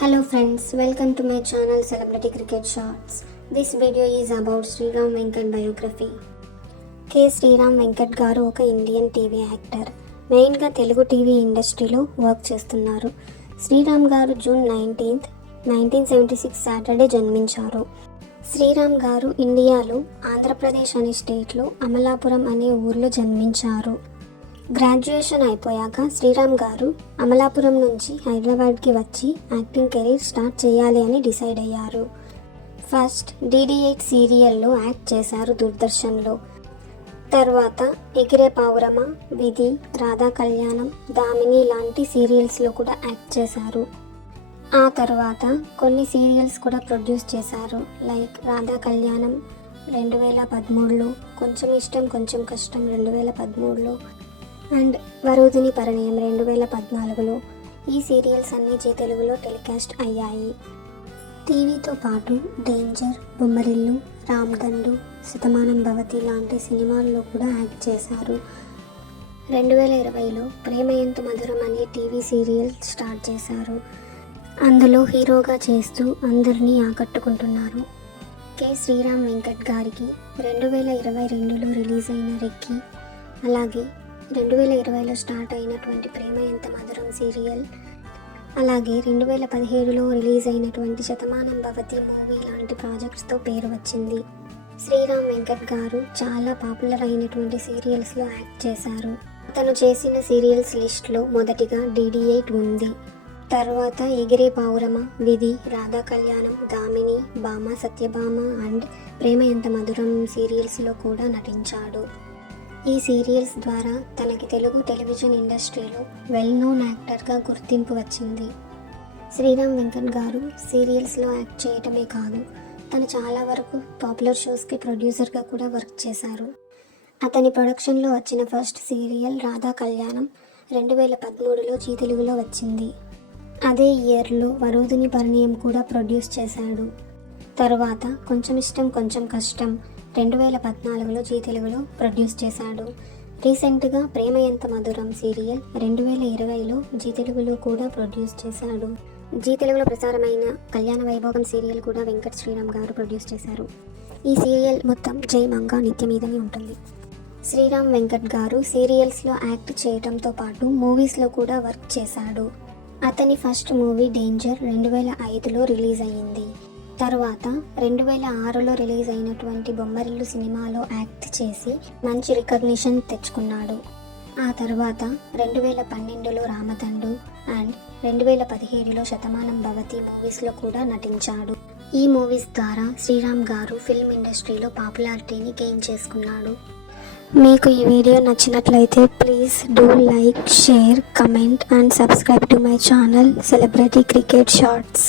Hello friends, welcome to my channel Celebrity Cricket Shots. This video is about Sriram Venkat biography. K. Sriram Venkat గారు ఒక Indian TV actor. మెయిన్గా Telugu TV ఇండస్ట్రీలో work చేస్తున్నారు. శ్రీరామ్ గారు June 19, 1976 Saturday జన్మించారు. శ్రీరామ్ గారు ఇండియాలో ఆంధ్రప్రదేశ్ అనే స్టేట్లో అమలాపురం అనే ఊర్లో జన్మించారు. గ్రాడ్యుయేషన్ అయిపోయాక శ్రీరామ్ గారు అమలాపురం నుంచి హైదరాబాద్కి వచ్చి యాక్టింగ్ కెరీర్ స్టార్ట్ చేయాలి అని డిసైడ్ అయ్యారు. ఫస్ట్ DD8 సీరియల్లో యాక్ట్ చేశారు దూరదర్శన్లో. తర్వాత ఎగిరే పావురమ, విధి, రాధా కళ్యాణం, దామిని లాంటి సీరియల్స్లో కూడా యాక్ట్ చేశారు. ఆ తర్వాత కొన్ని సీరియల్స్ కూడా ప్రొడ్యూస్ చేశారు. లైక్ రాధా కళ్యాణం 2013లో, కొంచెం ఇష్టం కొంచెం కష్టం 2013లో అండ్ వరుదిని పరిణయం 2014లో. ఈ సీరియల్స్ అన్నీ జీ తెలుగులో టెలికాస్ట్ అయ్యాయి. టీవీతో పాటు డేంజర్, బొమ్మరిల్లు, రామ్దండు, శతమానం భవతి లాంటి సినిమాల్లో కూడా యాక్ట్ చేశారు. 2020లో ప్రేమ ఎంత మధురం అనే టీవీ సీరియల్ స్టార్ట్ చేశారు. అందులో హీరోగా చేస్తూ అందరినీ ఆకట్టుకుంటున్నారు. కె. శ్రీరామ్ వెంకట్ గారికి 2022లో రిలీజ్ అయిన రెక్కి, అలాగే 2020లో స్టార్ట్ అయినటువంటి ప్రేమ ఎంత మధురం సీరియల్, అలాగే 2017లో రిలీజ్ అయినటువంటి శతమానం భవతి మూవీ లాంటి ప్రాజెక్ట్స్తో పేరు వచ్చింది. శ్రీరామ్ వెంకట్ గారు చాలా పాపులర్ అయినటువంటి సీరియల్స్లో యాక్ట్ చేశారు. అతను చేసిన సీరియల్స్ లిస్ట్లో మొదటిగా DD8 ఉంది. తర్వాత ఎగిరే పావురమ, విధి, రాధా కళ్యాణం, దామిని, భామ సత్యభామ అండ్ ప్రేమ ఎంత మధురం సీరియల్స్లో కూడా నటించాడు. ఈ సీరియల్స్ ద్వారా తనకి తెలుగు టెలివిజన్ ఇండస్ట్రీలో వెల్ నోన్ యాక్టర్గా గుర్తింపు వచ్చింది. శ్రీరామ్ వెంకట్ గారు సీరియల్స్లో యాక్ట్ చేయటమే కాదు, తను చాలా వరకు పాపులర్ షోస్కి ప్రొడ్యూసర్గా కూడా వర్క్ చేశారు. అతని ప్రొడక్షన్లో వచ్చిన ఫస్ట్ సీరియల్ రాధా కళ్యాణం 2013లో జీ తెలుగులో వచ్చింది. అదే ఇయర్లో వరుదిని పరిణయం కూడా ప్రొడ్యూస్ చేశాడు. తర్వాత కొంచెం ఇష్టం కొంచెం కష్టం 2014లో జీ తెలుగులో ప్రొడ్యూస్ చేశాడు. రీసెంట్గా ప్రేమ ఎంత మధురం సీరియల్ 2020లో జీ తెలుగులో కూడా ప్రొడ్యూస్ చేశాడు. జీ తెలుగులో ప్రసారమైన కళ్యాణ వైభోగం సీరియల్ కూడా వెంకట్ శ్రీరామ్ గారు ప్రొడ్యూస్ చేశారు. ఈ సీరియల్ మొత్తం జై మంగా నిత్య మీదనే ఉంటుంది. శ్రీరామ్ వెంకట్ గారు సీరియల్స్లో యాక్ట్ చేయడంతో పాటు మూవీస్లో కూడా వర్క్ చేశాడు. అతని ఫస్ట్ మూవీ డేంజర్ 2005లో రిలీజ్ అయ్యింది. తర్వాత 2006లో రిలీజ్ అయినటువంటి బొమ్మరిల్లు సినిమాలో యాక్ట్ చేసి మంచి రికగ్నిషన్ తెచ్చుకున్నాడు. ఆ తర్వాత 2012లో రామతండు అండ్ 2017లో శతమానం భవతి మూవీస్లో కూడా నటించాడు. ఈ మూవీస్ ద్వారా శ్రీరామ్ గారు ఫిల్మ్ ఇండస్ట్రీలో పాపులారిటీని గెయిన్ చేసుకున్నాడు. మీకు ఈ వీడియో నచ్చినట్లయితే please do like, share, comment and subscribe to my channel celebrity cricket shorts.